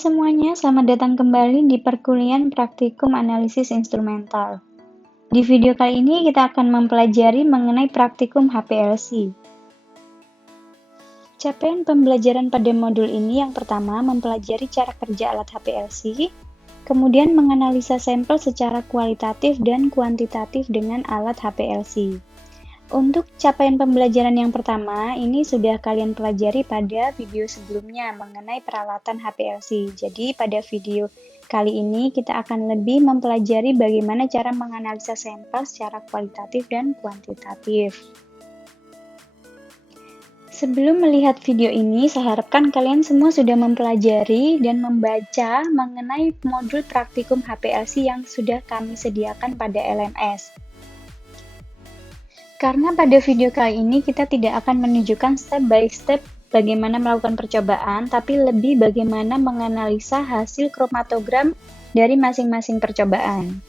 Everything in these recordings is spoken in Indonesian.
semuanya, selamat datang kembali di perkuliahan praktikum analisis instrumental. Di video kali ini kita akan mempelajari mengenai praktikum HPLC. Capaian pembelajaran pada modul ini yang pertama mempelajari cara kerja alat HPLC, kemudian menganalisa sampel secara kualitatif dan kuantitatif dengan alat HPLC. Untuk capaian pembelajaran yang pertama, ini sudah kalian pelajari pada video sebelumnya mengenai peralatan HPLC. Jadi pada video kali ini kita akan lebih mempelajari bagaimana cara menganalisa sampel secara kualitatif dan kuantitatif. Sebelum melihat video ini, saya harapkan kalian semua sudah mempelajari dan membaca mengenai modul praktikum HPLC yang sudah kami sediakan pada LMS. Karena pada video kali ini kita tidak akan menunjukkan step by step bagaimana melakukan percobaan, tapi lebih bagaimana menganalisa hasil kromatogram dari masing-masing percobaan.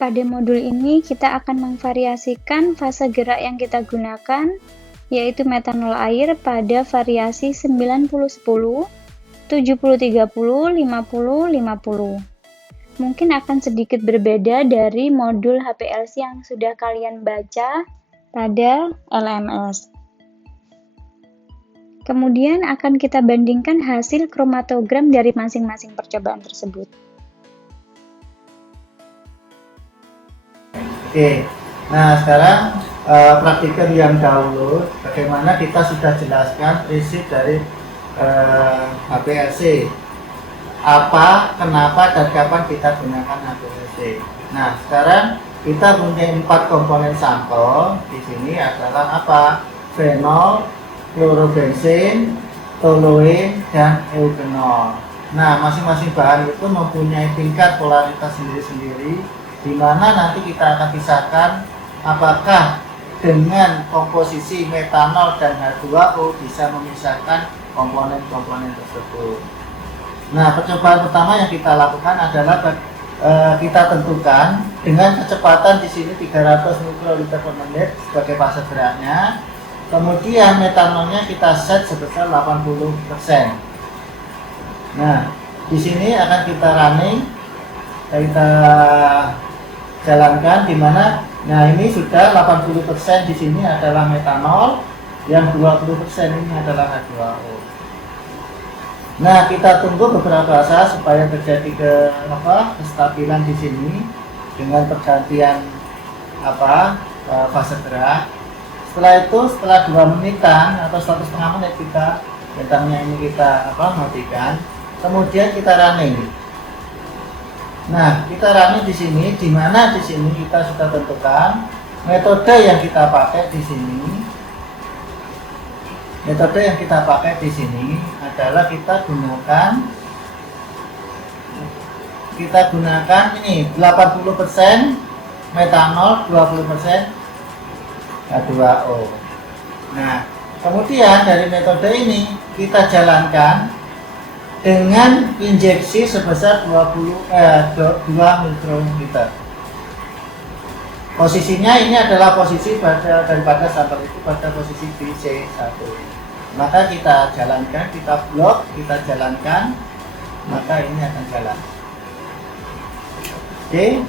Pada modul ini kita akan memvariasikan fase gerak yang kita gunakan, yaitu metanol air pada variasi 90-10, 70-30, 50-50. Mungkin akan sedikit berbeda dari modul HPLC yang sudah kalian baca pada LMS. Kemudian akan kita bandingkan hasil kromatogram dari masing-masing percobaan tersebut. Oke, nah sekarang praktikum yang dahulu, bagaimana kita sudah jelaskan prinsip dari HPLC. Apa, kenapa, dan kapan kita gunakan HPLC. Nah, sekarang kita punya 4 komponen sampel. Di sini adalah apa? Fenol, klorobensin, toluene, dan eugenol. Nah, masing-masing bahan itu mempunyai tingkat polaritas sendiri-sendiri, di mana nanti kita akan pisahkan apakah dengan komposisi metanol dan H2O bisa memisahkan komponen-komponen tersebut. Nah, percobaan pertama yang kita lakukan adalah kita tentukan dengan kecepatan di sini 300 mikroliter per menit sebagai fase geraknya. Kemudian metanolnya kita set sebesar 80%. Nah, di sini akan kita running, kita jalankan di mana nah ini sudah 80% di sini adalah metanol, yang 20% ini adalah H2O. Nah, kita tunggu beberapa saat supaya terjadi kestabilan di sini dengan pergantian fase gerak. Setelah itu, setelah 2 menitan atau 1,5 menit kita meternya ini kita matikan. Kemudian kita running. Nah, kita running di sini, di mana di sini kita sudah tentukan metode yang kita pakai di sini. Metode yang kita pakai di sini adalah kita gunakan ini 80% metanol, 20% H2O. Nah, kemudian dari metode ini kita jalankan dengan injeksi sebesar 2 mikroliter. Posisinya ini adalah posisi daripada sampel itu pada posisi BC1. Maka kita jalankan, kita blok, kita jalankan, maka ini akan jalan. Oke,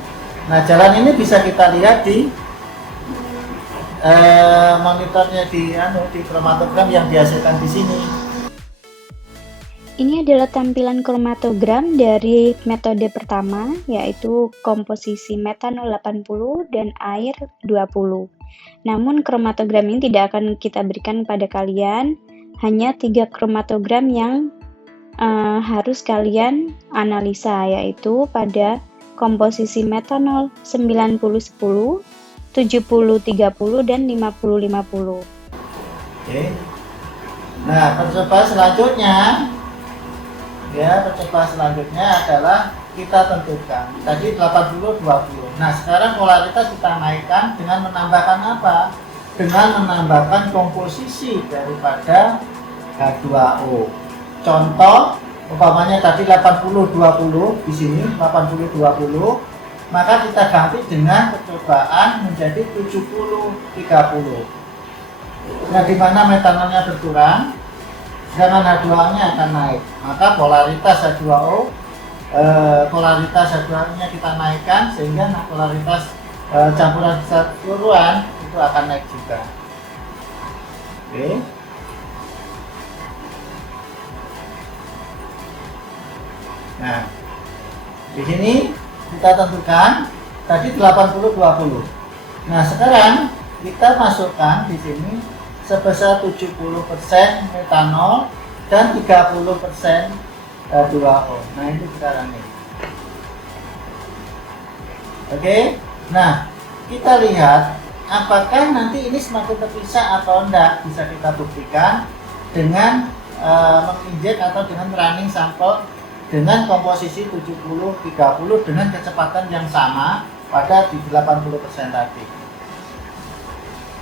nah jalan ini bisa kita lihat di monitornya di kromatogram yang dihasilkan di sini. Ini adalah tampilan kromatogram dari metode pertama, yaitu komposisi metanol 80 dan air 20. Namun kromatogram ini tidak akan kita berikan pada kalian, hanya 3 kromatogram yang harus kalian analisa, yaitu pada komposisi metanol 90-10, 70-30, dan 50-50. Oke. Nah, percobaan selanjutnya adalah kita tentukan tadi 80-20. Nah, sekarang polaritas kita naikkan dengan menambahkan apa? Dengan menambahkan komposisi daripada H2O. Contoh, umpamanya tadi 80-20 di sini 80-20, maka kita ganti dengan percobaan menjadi 70-30. Nah, di mana metanolnya berkurang sedangkan H2O-nya akan naik. Maka polaritas H2O, polaritas H2O-nya kita naikkan sehingga polaritas campuran keseluruhan itu akan naik juga. Oke. Nah, di sini kita tentukan tadi 80-20. Nah, sekarang kita masukkan di sini sebesar 70% metanol dan 30% H2O. Nah, ini sekarang ini. Oke. Nah, kita lihat apakah nanti ini semakin terpisah atau enggak. Bisa kita buktikan dengan menginjek atau dengan running sampel dengan komposisi 70-30 dengan kecepatan yang sama pada di 80% tadi.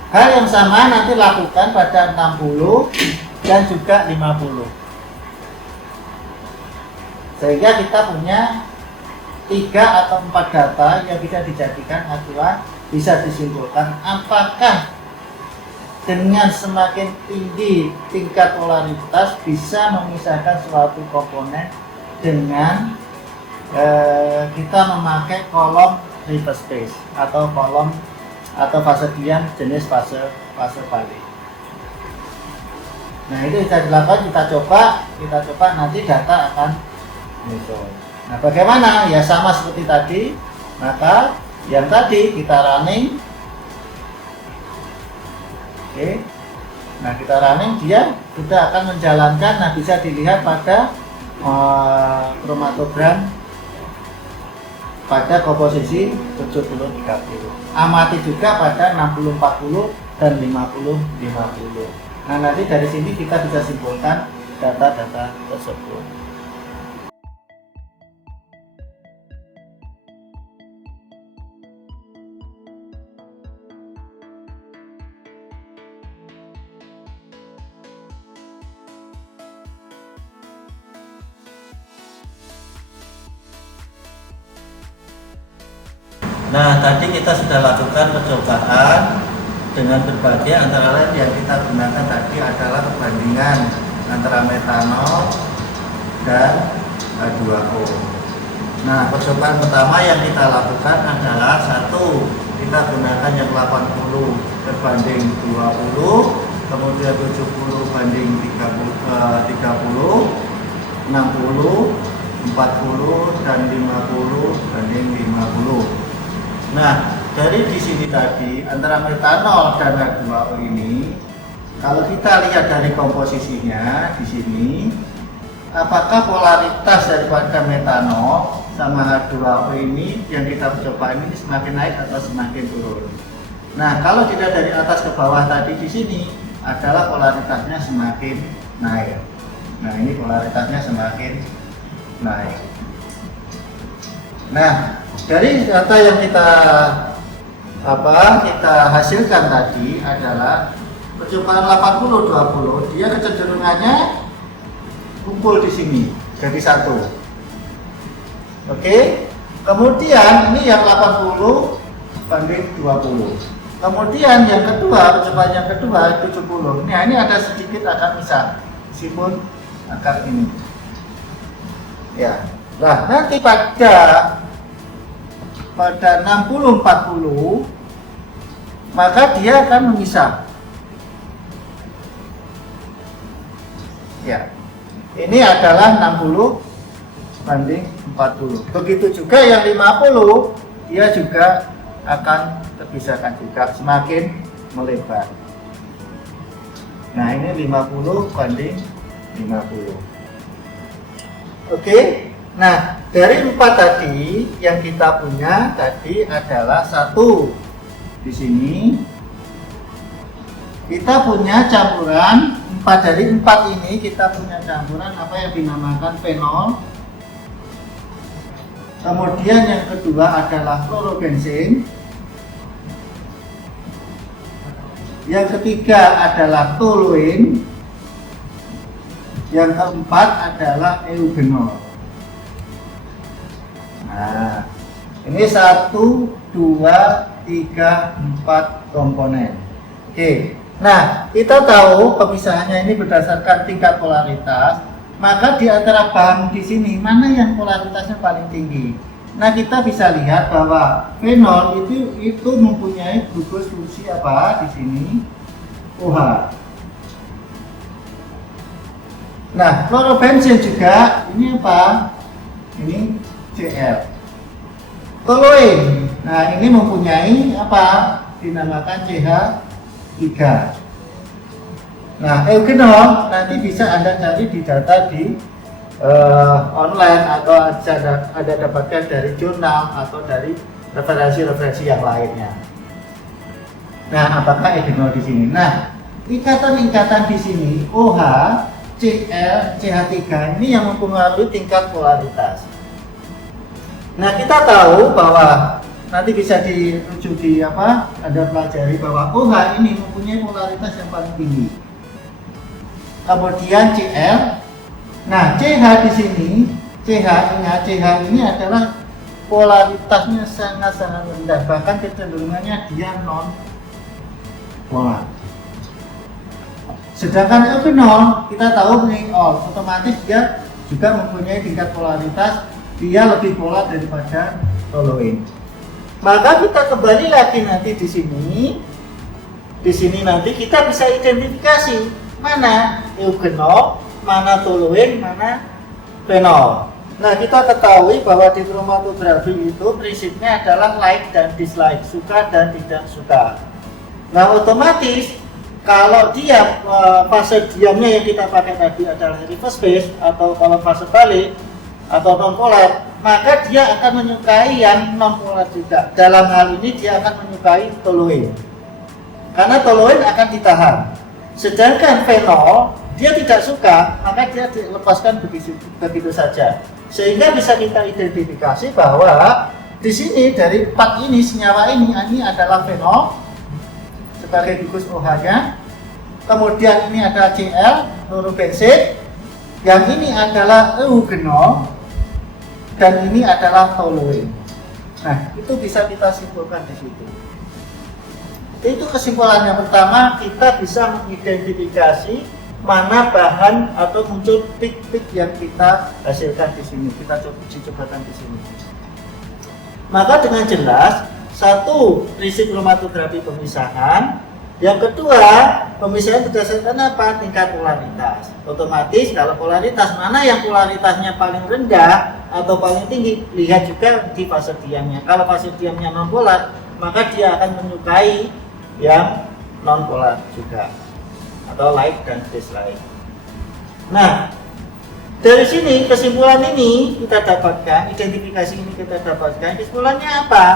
Hal yang sama nanti lakukan pada 60 dan juga 50. Sehingga kita punya 3 atau 4 data yang bisa dijadikan acuan, bisa disimpulkan apakah dengan semakin tinggi tingkat polaritas bisa memisahkan suatu komponen dengan kita memakai kolom reverse phase atau kolom atau fase diam jenis fase balik. Nah, itu bisa dilakukan, kita coba nanti data akan muncul. Nah, bagaimana? Ya sama seperti tadi. Maka yang tadi kita running. Oke. Nah, kita running, dia sudah akan menjalankan. Nah, bisa dilihat pada kromatogram pada komposisi 70-30. Amati juga pada 60-40 dan 50-50. Nah, nanti dari sini kita bisa simpulkan data-data tersebut. Nah, tadi kita sudah lakukan percobaan dengan berbagai, antara lain yang kita gunakan tadi adalah perbandingan antara metanol dan H2O. Nah, percobaan pertama yang kita lakukan adalah satu, kita gunakan yang 80 berbanding 20, kemudian 70 banding 30, 60, 40 dan 50 banding 50. Nah, dari di sini tadi antara metanol dan H2O ini, kalau kita lihat dari komposisinya di sini, apakah polaritas daripada metanol sama H2O ini yang kita coba ini semakin naik atau semakin turun? Nah, kalau tidak dari atas ke bawah tadi di sini adalah polaritasnya semakin naik. Nah, ini polaritasnya semakin naik. Nah, dari data yang kita hasilkan tadi adalah percobaan 80-20, dia kecenderungannya kumpul di sini jadi satu. Oke. Kemudian ini yang 80 banding 20. Kemudian yang kedua, percobaan yang kedua 70. Nah, ini ada sedikit akan misah meskipun akan ini. Ya. Nah, nanti pada 60-40 maka dia akan memisah. Ya. Ini adalah 60 banding 40. Begitu juga yang 50, dia juga akan terpisahkan juga semakin melebar. Nah, ini 50 banding 50. Oke. Nah, dari 4 tadi yang kita punya tadi adalah satu. Di sini kita punya campuran 4, dari 4 ini kita punya campuran apa yang dinamakan fenol. Kemudian yang kedua adalah klorobensin. Yang ketiga adalah toluene. Yang keempat adalah eugenol. Nah, ini 1, 2, 3, 4 komponen. Oke. Nah, kita tahu pemisahannya ini berdasarkan tingkat polaritas, maka di antara bahan di sini mana yang polaritasnya paling tinggi? Nah, kita bisa lihat bahwa fenol itu mempunyai gugus fungsi apa di sini? OH. Nah, klorobensin juga ini apa? Ini Cl. Toluene. Nah, ini mempunyai apa? Dinamakan CH3. Nah, eugenol nanti bisa Anda cari di data di online atau ada dapatkan dari jurnal atau dari referensi-referensi yang lainnya. Nah, apakah eugenol di sini? Nah, ikatan-ikatan di sini OH, Cl, CH3 ini yang mempengaruhi tingkat polaritas. Nah, kita tahu bahwa nanti bisa dirujuk di apa? Anda pelajari bahwa OH ini mempunyai polaritas yang paling tinggi. Kemudian Cl. Nah, CH di sini, CH ini adalah polaritasnya sangat-sangat rendah, bahkan kecenderungannya dia non polar. Sedangkan eugenol kita tahu all, otomatis dia juga mempunyai tingkat polaritas, dia lebih polar daripada toluene. Maka kita kembali lagi nanti di sini nanti kita bisa identifikasi mana eugenol, mana toluene, mana fenol. Nah, kita ketahui bahwa di kromatografi itu prinsipnya adalah like dan dislike, suka dan tidak suka. Nah, otomatis kalau dia fase diamnya yang kita pakai tadi adalah reverse phase, atau kalau fase balik atau non polar, maka dia akan menyukai yang non polar juga. Dalam hal ini dia akan menyukai toluene, karena toluene akan ditahan. Sedangkan fenol dia tidak suka, maka dia dilepaskan begitu saja. Sehingga bisa kita identifikasi bahwa di sini dari 4 ini senyawa ini adalah fenol sebagai gugus OH-nya. Kemudian ini ada Cl, klorobensin. Yang ini adalah eugenol dan ini adalah toluene. Nah, itu bisa kita simpulkan di situ. Itu kesimpulan yang pertama, kita bisa mengidentifikasi mana bahan atau muncul pik-pik yang kita hasilkan di sini. Kita cobakan di sini. Maka dengan jelas, satu, prinsip kromatografi pemisahan. Yang kedua, pemisahan berdasarkan apa? Tingkat polaritas. Otomatis kalau polaritas, mana yang polaritasnya paling rendah atau paling tinggi, lihat juga di fase diamnya. Kalau fase diamnya non polar, maka dia akan menyukai yang non polar juga, atau like dan dislike. Nah, dari sini kesimpulan ini kita dapatkan, identifikasi ini kita dapatkan, kesimpulannya apa?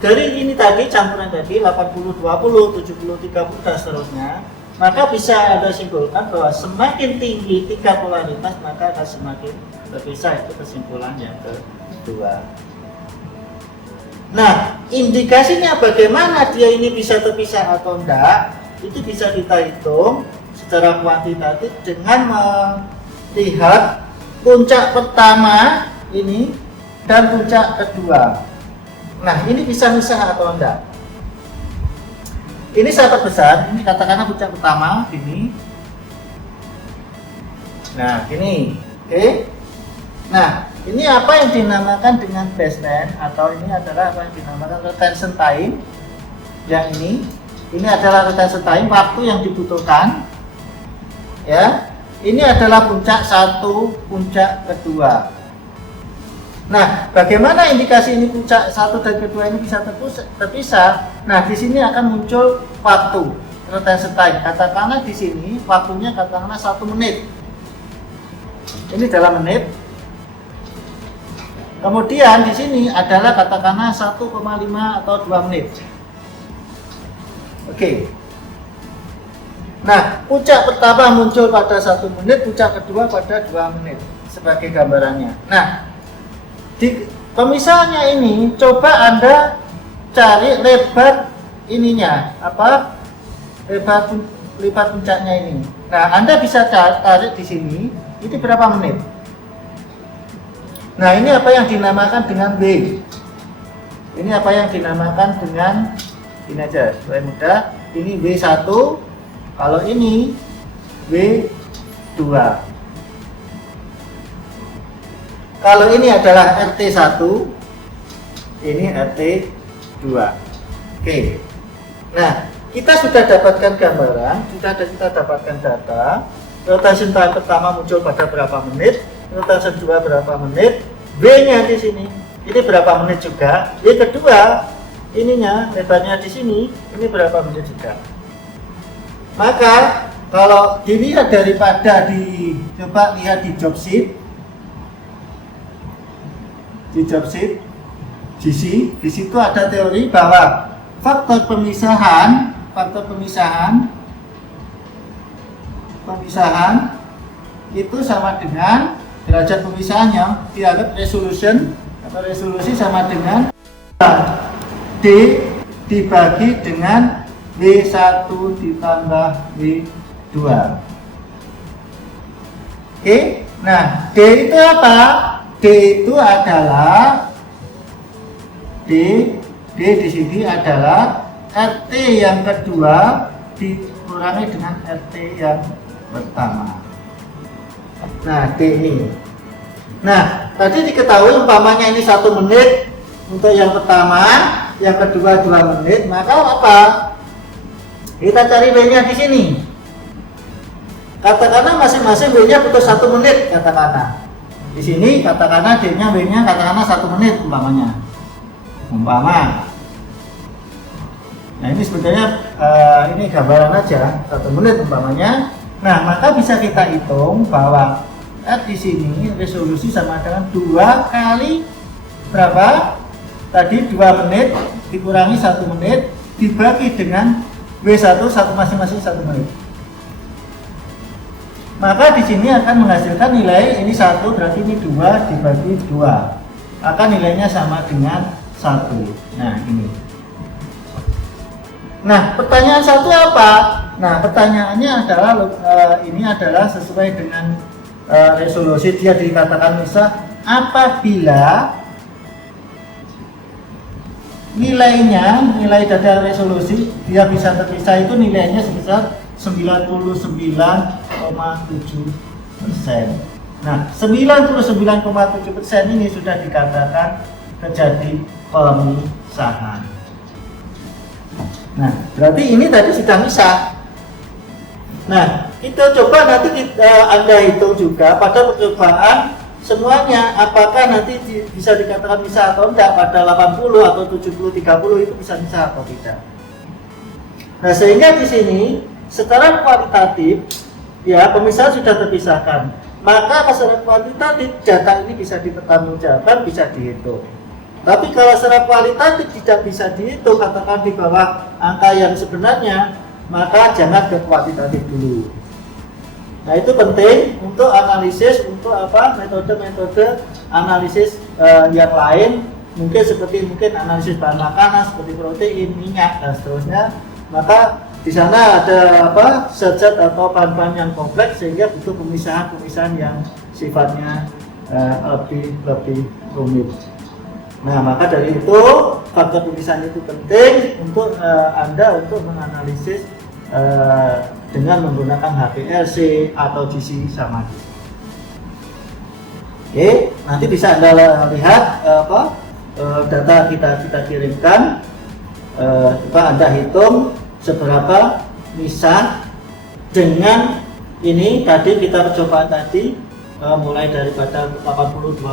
Dari ini tadi campuran tadi 80-20, 70-30 dan seterusnya, maka bisa Anda simpulkan bahwa semakin tinggi tingkat polaritas maka akan semakin terpisah. Itu kesimpulan yang kedua. Nah, indikasinya bagaimana dia ini bisa terpisah atau enggak, itu bisa kita hitung secara kuantitatif dengan melihat puncak pertama ini dan puncak kedua. Nah, ini bisa misah atau enggak? Ini sangat besar, ini katakanlah puncak pertama ini. Nah, ini, oke. Nah, ini apa yang dinamakan dengan baseline, atau ini adalah apa yang dinamakan retention time. Yang ini adalah retention time, waktu yang dibutuhkan. Ya, ini adalah puncak satu, puncak kedua. Nah, bagaimana indikasi ini puncak satu dan kedua ini bisa terpisah? Nah, di sini akan muncul waktu retention time. Katakanlah di sini waktunya katakanlah 1 menit. Ini dalam menit. Kemudian di sini adalah katakanlah 1,5 atau 2 menit. Oke. Nah, puncak pertama muncul pada 1 menit, puncak kedua pada 2 menit sebagai gambarannya. Nah, di pemisahannya ini coba Anda cari lebar ininya, apa? Lebar puncaknya ini. Nah, Anda bisa tarik di sini, itu berapa menit? Nah, ini apa yang dinamakan dengan W. Ini apa yang dinamakan dengan ini aja, supaya mudah. Ini W1, Kalau ini W2. Kalau ini adalah RT1, ini RT2. Oke. Nah, kita sudah dapatkan gambaran, kita dapatkan data. Rotation time pertama muncul pada berapa menit, rotation kedua berapa menit, W-nya di sini. Ini berapa menit juga. W kedua, ininya lebarnya di sini, ini berapa menit juga. Maka kalau dilihat daripada coba lihat di job sheet, GC, di situ ada teori bahwa faktor pemisahan itu sama dengan derajat pemisahannya dianggap resolusi sama dengan D dibagi dengan W1 ditambah W2. Oke, nah D itu apa? D itu adalah D di sini adalah RT yang kedua dikurangi dengan RT yang pertama. Nah, D ini. Nah, tadi diketahui umpamanya ini 1 menit untuk yang pertama, yang kedua 2 menit, maka apa? Kita cari W-nya di sini. Katakanlah masing-masing W-nya butuh 1 menit, katakanlah. Di sini katakanlah D-nya W-nya katakanlah 1 menit umpamanya. Nah, ini sebetulnya ini gambaran aja 1 menit umpamanya. Nah, maka bisa kita hitung bahwa di sini resolusi sama dengan 2 kali berapa? Tadi 2 menit dikurangi 1 menit dibagi dengan W1 masing-masing 1 menit. Maka di sini akan menghasilkan nilai ini 1 berarti ini 2 dibagi 2. Maka nilainya sama dengan 1. Nah, ini. Nah, pertanyaan 1 apa? Nah, pertanyaannya adalah ini adalah sesuai dengan resolusi. Dia dikatakan bisa apabila nilai dari resolusi dia bisa terpisah itu nilainya sebesar 99,7%. Nah, 99,7% ini sudah dikatakan terjadi pemisahan. Nah, berarti ini tadi sudah misah. Nah, kita coba nanti Anda hitung juga pada percobaan semuanya apakah nanti bisa dikatakan misah atau tidak pada 80 atau 70-30 itu bisa misah atau tidak. Nah, sehingga di sini secara kualitatif ya pemisahan sudah terpisahkan. Maka secara kuantitatif data ini bisa dipertanggungjawabkan, bisa dihitung. Tapi kalau secara kualitatif tidak bisa dihitung, katakan di bawah angka yang sebenarnya, maka jangan ke kuantitatif dulu. Nah, itu penting untuk analisis, untuk metode-metode analisis yang lain, mungkin analisis bahan makanan seperti protein, minyak dan seterusnya. Maka di sana ada zat-zat atau bahan-bahan yang kompleks sehingga butuh pemisahan yang sifatnya lebih rumit. Nah, maka dari itu faktor pemisahan itu penting untuk Anda untuk menganalisis dengan menggunakan HPLC atau GC sama. Oke, nanti bisa Anda lihat data kita kirimkan. Coba Anda hitung seberapa misah dengan ini tadi kita percobaan tadi. Mulai daripada 80-20,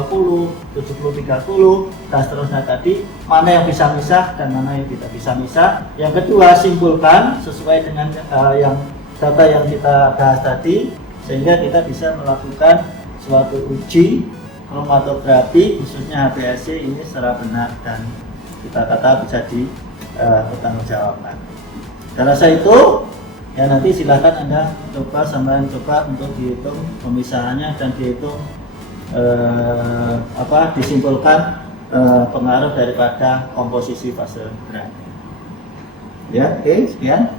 70-30 dan seterusnya tadi, mana yang bisa misah dan mana yang tidak bisa misah. Yang kedua, simpulkan sesuai dengan yang data yang kita bahas tadi, sehingga kita bisa melakukan suatu uji kromatografi khususnya HPLC ini secara benar dan kita kata bisa dipertanggungjawabkan. Dan rasa itu ya nanti silahkan Anda coba untuk dihitung pemisahannya dan dihitung disimpulkan pengaruh daripada komposisi fase berat. Ya, oke, sekian.